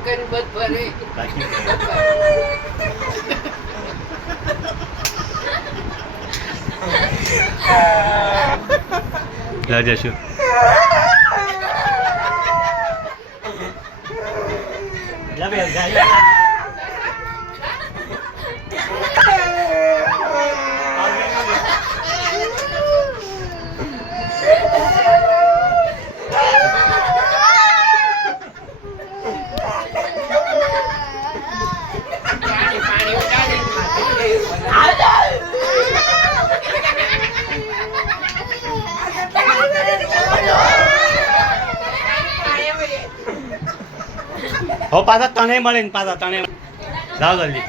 કરી બધ ભરે લા જશું લા બે ગાય હો પાછા તને મળે ને પાછા તને જાઓ જલ્દી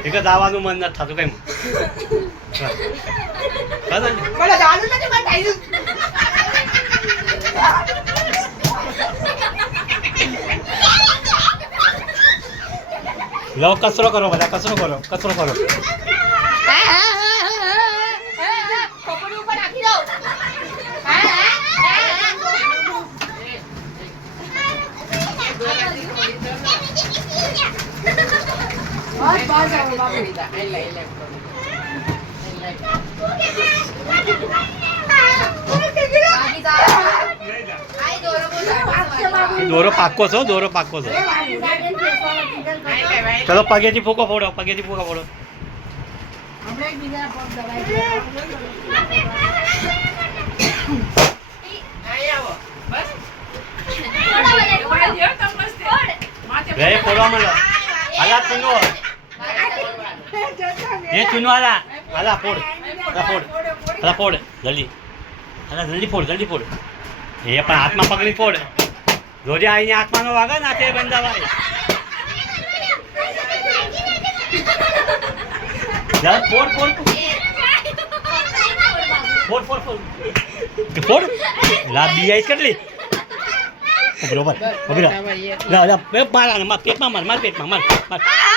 એક જ આવવાનું મન નથી થતું કેમ લો કચરો કરો બધા કચરો કરો કચરો કરો દોરો પાક્કો છો દોરો પાક્કો છો ચલો પગેથી ફૂકો ફોડો પગેથી ફૂકો ફોડો ફોડવા માંડો હાલા ચૂનો એ ચૂનો હાલા હાલા ફોડ હાલા ફોડ હાલા ફોડ જલ્દી હાલા જલ્દી ફોડ એ પણ હાથમાં પકડી ફોડ રોજે આવીને હાથમાં નો વાગે ના તે બંધા ભાઈ ફોડ ફોડ ફોડ ફોડ ફોડ ફોડ લા બીઆઈ કેટલી બરોબર બરોબર લા લા પેટમાં માર માર પેટમાં માર